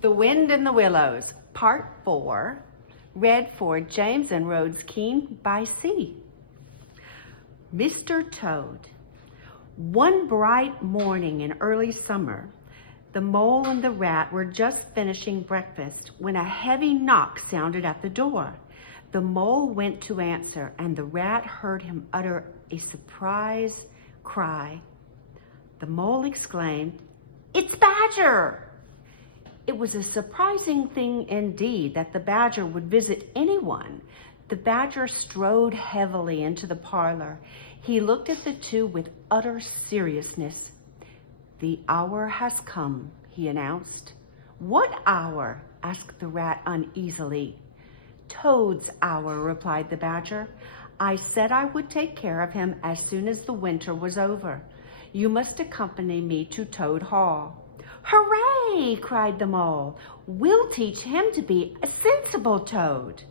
The Wind in the Willows, Part 4, read for James and Rhodes Keene by C. Mr. Toad. One bright morning in early summer, the mole and the rat were just finishing breakfast when a heavy knock sounded at the door. The mole went to answer, and the rat heard him utter a surprised cry. The mole exclaimed, "It's Badger!" It was a surprising thing indeed that the badger would visit anyone. The badger strode heavily into the parlor. He looked at the two with utter seriousness. "The hour has come," he announced. "What hour?" asked the rat uneasily. "Toad's hour," replied the badger. "I said I would take care of him as soon as the winter was over. You must accompany me to Toad Hall." "Hooray!" cried the mole. "We'll teach him to be a sensible toad."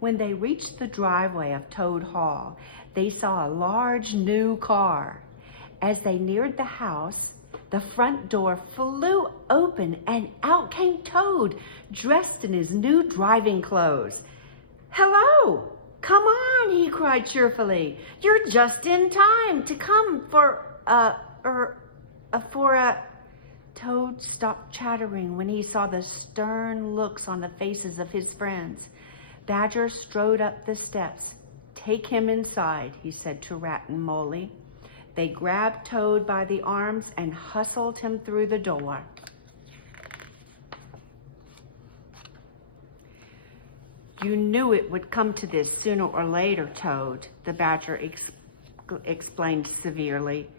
When they reached the driveway of Toad Hall, they saw a large new car. As they neared the house, the front door flew open and out came Toad, dressed in his new driving clothes. "Hello! Come on!" he cried cheerfully. "You're just in time to come for Toad stopped chattering when he saw the stern looks on the faces of his friends. Badger strode up the steps. "Take him inside," he said to Rat and Molly. They grabbed Toad by the arms and hustled him through the door. "You knew it would come to this sooner or later, Toad," the badger explained severely.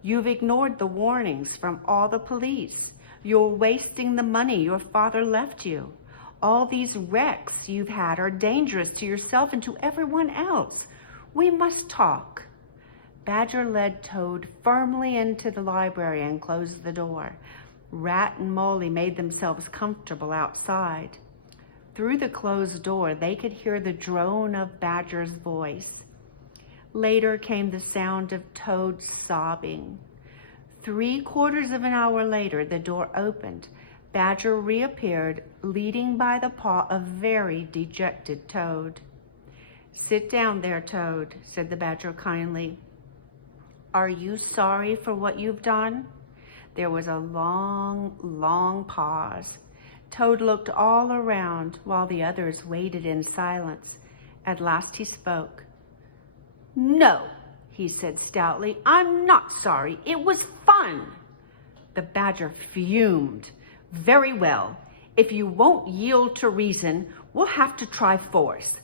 "You've ignored the warnings from all the police. You're wasting the money your father left you. All these wrecks you've had are dangerous to yourself and to everyone else. We must talk." Badger led Toad firmly into the library and closed the door. Rat and Molly made themselves comfortable outside. Through the closed door, they could hear the drone of Badger's voice. Later came the sound of Toad sobbing. 3/4 of an hour later, the door opened. Badger reappeared, leading by the paw a very dejected Toad. "Sit down there, Toad," said the badger kindly. "Are you sorry for what you've done?" There was a long pause. Toad looked all around while the others waited in silence. At last he spoke. "No," he said stoutly, "I'm not sorry. It was fun." The badger fumed. "Very well. If you won't yield to reason, we'll have to try force.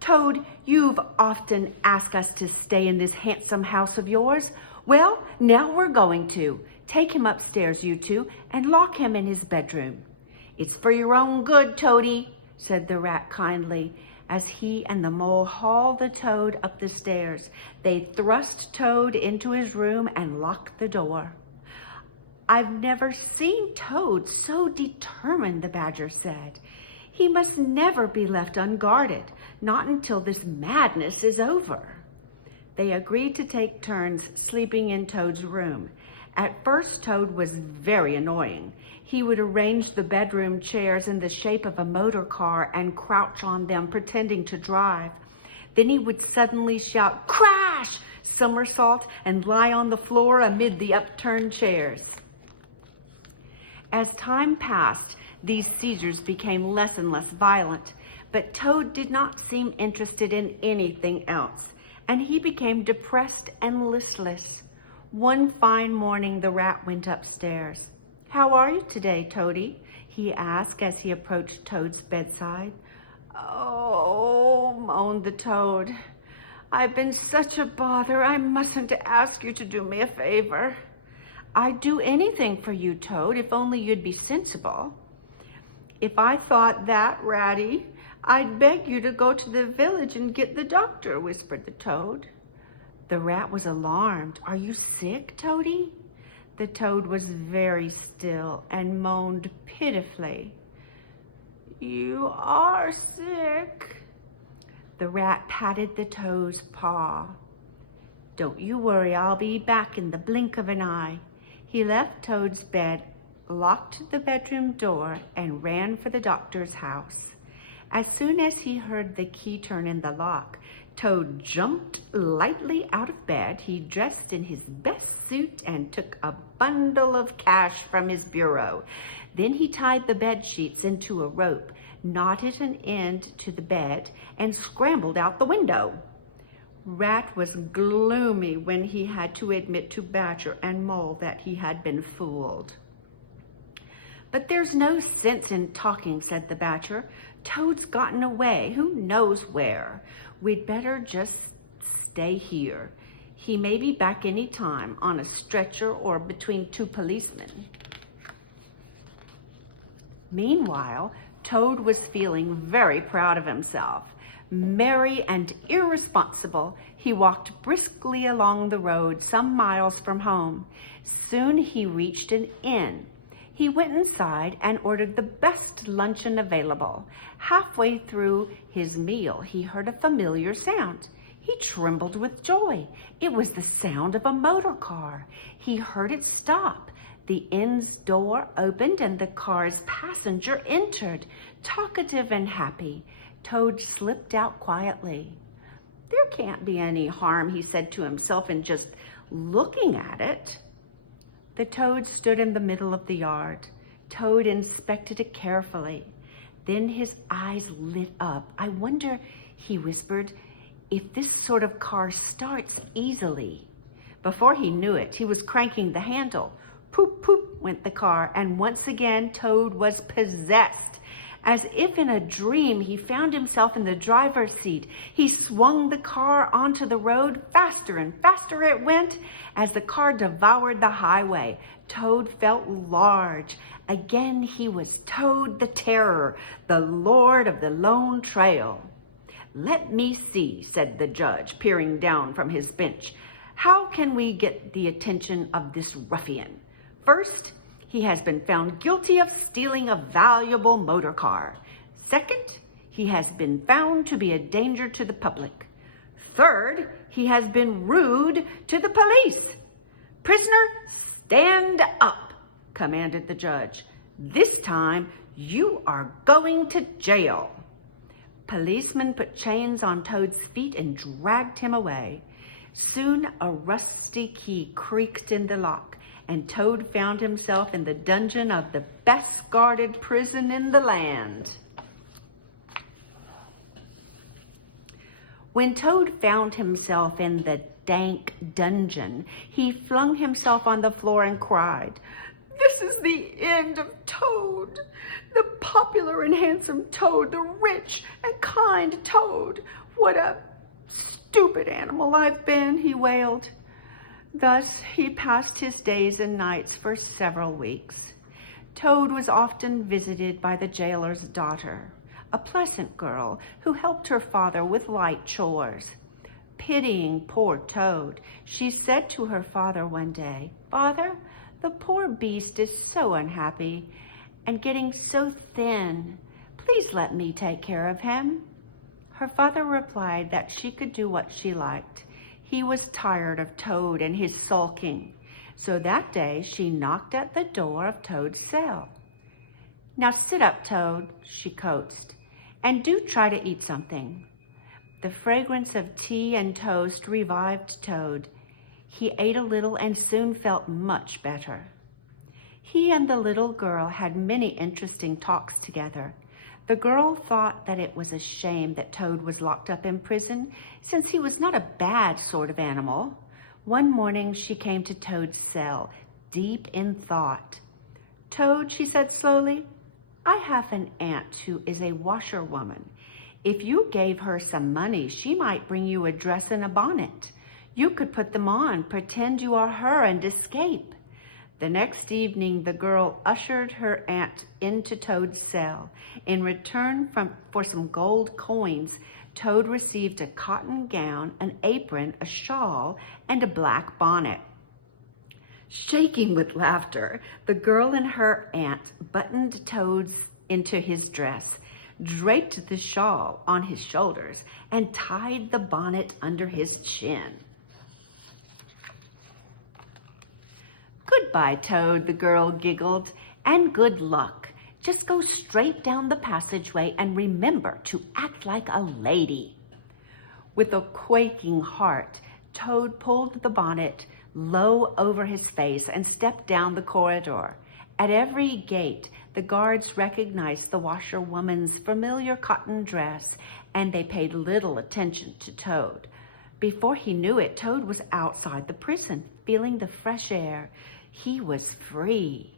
Toad, you've often asked us to stay in this handsome house of yours. Well, now we're going to. Take him upstairs, you two, and lock him in his bedroom." "It's for your own good, Toady," said the rat kindly. As he and the mole hauled the Toad up the stairs, they thrust Toad into his room and locked the door. "I've never seen Toad so determined," the badger said. "He must never be left unguarded, not until this madness is over." They agreed to take turns sleeping in Toad's room. At first, Toad was very annoying. He would arrange the bedroom chairs in the shape of a motor car and crouch on them, pretending to drive. Then he would suddenly shout, "Crash!" somersault, and lie on the floor amid the upturned chairs. As time passed, these seizures became less and less violent, but Toad did not seem interested in anything else, and he became depressed and listless. One fine morning, the rat went upstairs. "How are you today, Toady?" he asked as he approached Toad's bedside. "Oh," moaned the Toad, "I've been such a bother. I mustn't ask you to do me a favor." "I'd do anything for you, Toad, if only you'd be sensible." "If I thought that, Ratty, I'd beg you to go to the village and get the doctor," whispered the Toad. The rat was alarmed. "Are you sick, Toady?" The Toad was very still and moaned pitifully. "You are sick." The rat patted the Toad's paw. "Don't you worry, I'll be back in the blink of an eye." He left Toad's bed locked the bedroom door, and ran for the doctor's house. As soon as he heard the key turn in the lock, Toad jumped lightly out of bed. He dressed in his best suit and took a bundle of cash from his bureau. Then he tied the bed sheets into a rope, knotted an end to the bed, and scrambled out the window. Rat was gloomy when he had to admit to Badger and Mole that he had been fooled. "But there's no sense in talking," said the Badger. "Toad's gotten away, who knows where. We'd better just stay here. He may be back any time on a stretcher or between two policemen." Meanwhile, Toad was feeling very proud of himself. Merry and irresponsible, he walked briskly along the road some miles from home. Soon he reached an inn. He went inside and ordered the best luncheon available. Halfway through his meal, he heard a familiar sound. He trembled with joy. It was the sound of a motor car. He heard it stop. The inn's door opened and the car's passenger entered, talkative and happy. Toad slipped out quietly. "There can't be any harm," he said to himself, "in just looking at it." The Toad stood in the middle of the yard. Toad inspected it carefully. Then his eyes lit up. "I wonder," he whispered, "if this sort of car starts easily." Before he knew it, he was cranking the handle. Poop, poop went the car, and once again Toad was possessed. As if in a dream, he found himself in the driver's seat. He swung the car onto the road. Faster and faster it went as the car devoured the highway. Toad felt large. Again he was Toad the Terror, the Lord of the Lone Trail. "Let me see," said the judge, peering down from his bench. "How can we get the attention of this ruffian? First, he has been found guilty of stealing a valuable motor car. Second, he has been found to be a danger to the public. Third, he has been rude to the police. Prisoner, stand up," commanded the judge. "This time, you are going to jail." Policemen put chains on Toad's feet and dragged him away. Soon a rusty key creaked in the lock, and Toad found himself in the dungeon of the best guarded prison in the land. When Toad found himself in the dank dungeon, he flung himself on the floor and cried, "This is the end of Toad, the popular and handsome Toad, the rich and kind Toad. What a stupid animal I've been," he wailed. Thus he passed his days and nights for several weeks. Toad was often visited by the jailer's daughter, a pleasant girl who helped her father with light chores. Pitying poor Toad, she said to her father one day, "Father, the poor beast is so unhappy and getting so thin. Please let me take care of him." Her father replied that she could do what she liked. He was tired of Toad and his sulking. So that day she knocked at the door of Toad's cell. "Now sit up, Toad," she coaxed, "and do try to eat something." The fragrance of tea and toast revived Toad. He ate a little and soon felt much better. He and the little girl had many interesting talks together. The girl thought that it was a shame that Toad was locked up in prison, since he was not a bad sort of animal. One morning she came to Toad's cell, deep in thought. "Toad," she said slowly, "I have an aunt who is a washerwoman. If you gave her some money, she might bring you a dress and a bonnet. You could put them on, pretend you are her, and escape." The next evening, the girl ushered her aunt into Toad's cell. In return for some gold coins, Toad received a cotton gown, an apron, a shawl, and a black bonnet. Shaking with laughter, the girl and her aunt buttoned Toad into his dress, draped the shawl on his shoulders, and tied the bonnet under his chin. "Goodbye, Toad," the girl giggled, And good luck. Just go straight down the passageway and remember to act like a lady." With a quaking heart, Toad pulled the bonnet low over his face and stepped down the corridor. At every gate, the guards recognized the washerwoman's familiar cotton dress, and they paid little attention to Toad. Before he knew it, Toad was outside the prison, feeling the fresh air. He was free.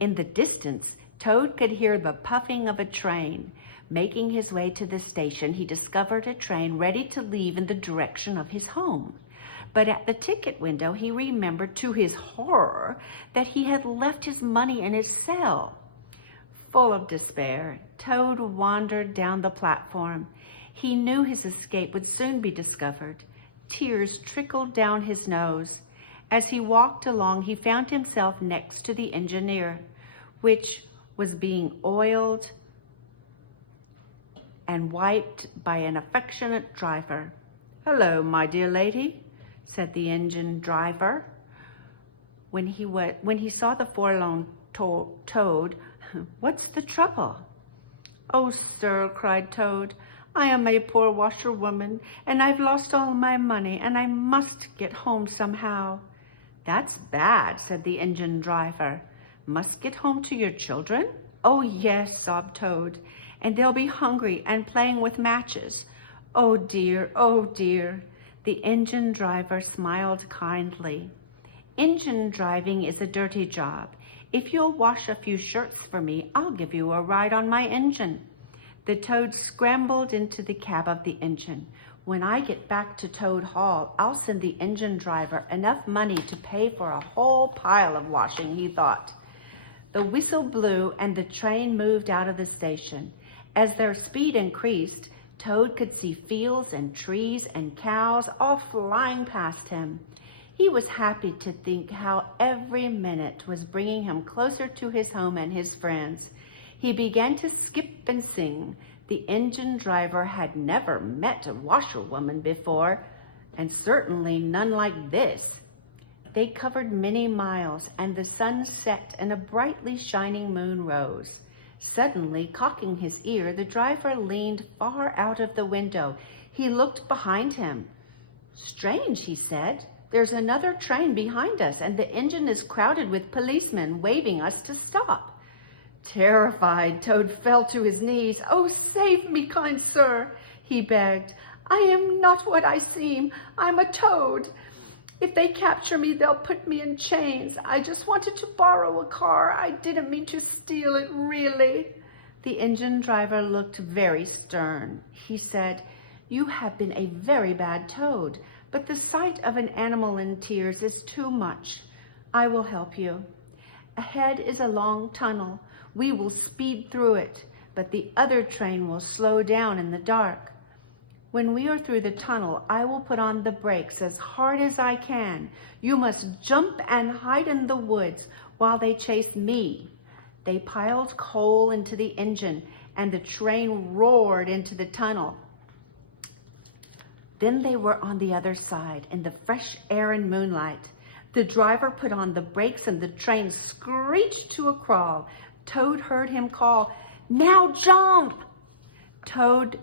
In the distance, Toad could hear the puffing of a train. Making his way to the station, he discovered a train ready to leave in the direction of his home. But at the ticket window, he remembered to his horror that he had left his money in his cell. Full of despair, Toad wandered down the platform. He knew his escape would soon be discovered. Tears trickled down his nose. As he walked along, he found himself next to the engineer, which was being oiled and wiped by an affectionate driver. "Hello, my dear lady," said the engine driver. When he saw the forlorn Toad, "What's the trouble?" "Oh, sir," cried Toad, "I am a poor washerwoman, and I've lost all my money, and I must get home somehow." "That's bad," said the engine driver. "Must get home to your children?" "Oh, yes," sobbed Toad, "and they'll be hungry and playing with matches. Oh, dear, oh, dear." The engine driver smiled kindly. "Engine driving is a dirty job. If you'll wash a few shirts for me, I'll give you a ride on my engine." The Toad scrambled into the cab of the engine. "When I get back to Toad Hall, I'll send the engine driver enough money to pay for a whole pile of washing," he thought. The whistle blew and the train moved out of the station. As their speed increased, Toad could see fields and trees and cows all flying past him. He was happy to think how every minute was bringing him closer to his home and his friends. He began to skip and sing. The engine driver had never met a washerwoman before, and certainly none like this. They covered many miles, and the sun set and a brightly shining moon rose. Suddenly, cocking his ear, the driver leaned far out of the window. He looked behind him. "Strange," he said. "There's another train behind us, and the engine is crowded with policemen waving us to stop." Terrified, Toad fell to his knees. "Oh, save me, kind sir," he begged. "I am not what I seem. I'm a toad. If they capture me, they'll put me in chains. I just wanted to borrow a car. I didn't mean to steal it, really." The engine driver looked very stern. He said, "You have been a very bad toad, but the sight of an animal in tears is too much. I will help you. Ahead is a long tunnel. We will speed through it, but the other train will slow down in the dark. When we are through the tunnel, I will put on the brakes as hard as I can. You must jump and hide in the woods while they chase me." They piled coal into the engine, and the train roared into the tunnel. Then they were on the other side, in the fresh air and moonlight. The driver put on the brakes, and the train screeched to a crawl. Toad heard him call, "Now jump!" Toad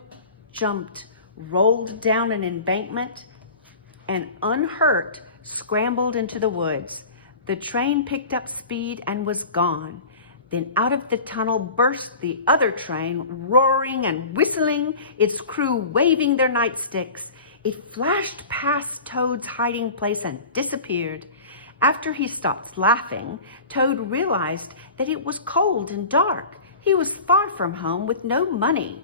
jumped, rolled down an embankment, and unhurt scrambled into the woods. The train picked up speed and was gone. Then out of the tunnel burst the other train, roaring and whistling, its crew waving their nightsticks. It flashed past Toad's hiding place and disappeared. After he stopped laughing, Toad realized that it was cold and dark. He was far from home with no money.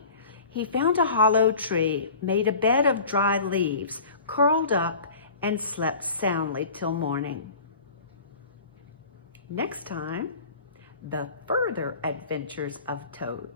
He found a hollow tree, made a bed of dry leaves, curled up, and slept soundly till morning. Next time, the further adventures of Toad.